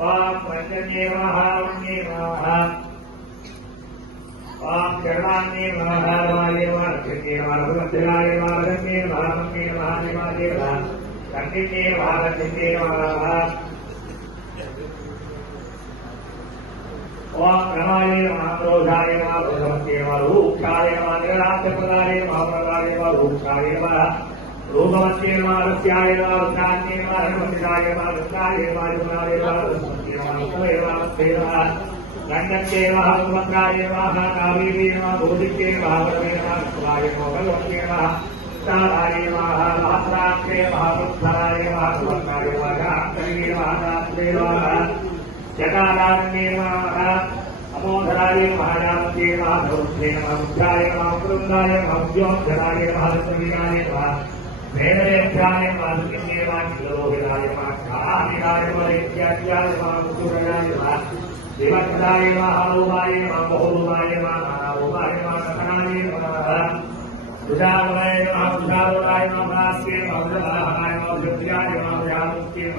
ओम पंचमे महावन्ये नमः ओम चरणान्ये नमः वाये वार्षिके वार्षिकाय वार्षिके वार्षिके महादेवादेव कंटिके वार्षिके नमः ओम प्रमाय महारोधाय महारोधमते महारूक्षाय महाराजपदाय महाप्रदाय महारूक्षाय रूपमते महारस्याय महारुद्रान्ये महारमतिराय महारुद्राय महारुद्राय महारुद्राय महारुद्राय गण्डके महारुद्राय महाकावीरे महाभूतिके महावरे महारुद्राय महाभगवते महाताराय महारात्रे महारुद्राय महारुद्राय महाकावीरे महारात्रे जटारान्ये अमोधराय महारामते महाधौत्ये महारुद्राय महावृन्दाय महाव्योधराय महारुद्राय वेदरेभ्याय महारुद्राय महालोहिताय महाकामिराय महाइत्याद्याय महामुकुराय महादिवक्ताय महारूपाय महाबहुरूपाय महानारूपाय महाकथनाय सुजावराय महासुजावराय महाभास्ये महावृद्धाय महावृद्ध्याय महाव्यामुक्ते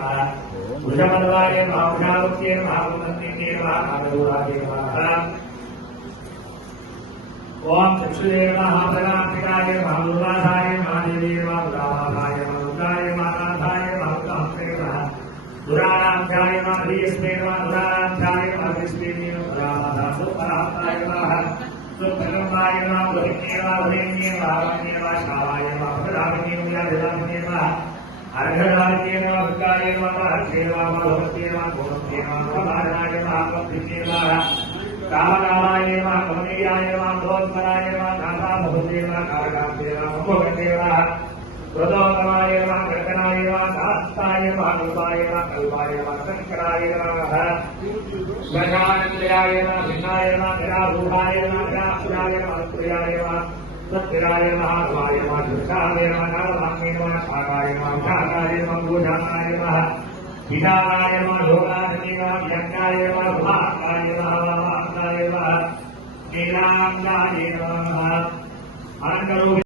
भुजमद्वाय महाभ्यावत्ये महाभुमन्ये महाभूराय ओम चक्षुरे महाभगाम्बिकाय महाभूराधाय महादेवी महाभूराधाय महाभूराय महानाथाय महाभूताम्बे पुराणाध्याय महाधीस्मे महापुराणाध्याय महाधीस्मे महाधासुपराधाय सुप्रगमाय महाभुरिन्ये महाभुरिन्ये महावन्ये महाशावाय महाभुरावन्ये महाधिरावन्ये अर्घदार्ये महाभुकाय महार्घे महाभवत्ये महाभवत्ये महाभाराय महाभक्तिये कामकामाय महाकमनीयाय महाभवत्पराय महाकामभूते महाकारकाम्बे महाभवते प्रदोतमाय महाकर्कनाय महाकास्ताय महारूपाय महाकल्पाय महाशङ्कराय गजानन्द्राय महाभिन्नाय महागरारूढाय महागरासुराय महाप्रियाय सत्याय महात्माय महाधुषाय महाकामाय महाशाकाय महाघाताय महाभूषाणाय महाहिताय महाधोगाय महायज्ञाय महाभागाय महावाकाय नीलांगाय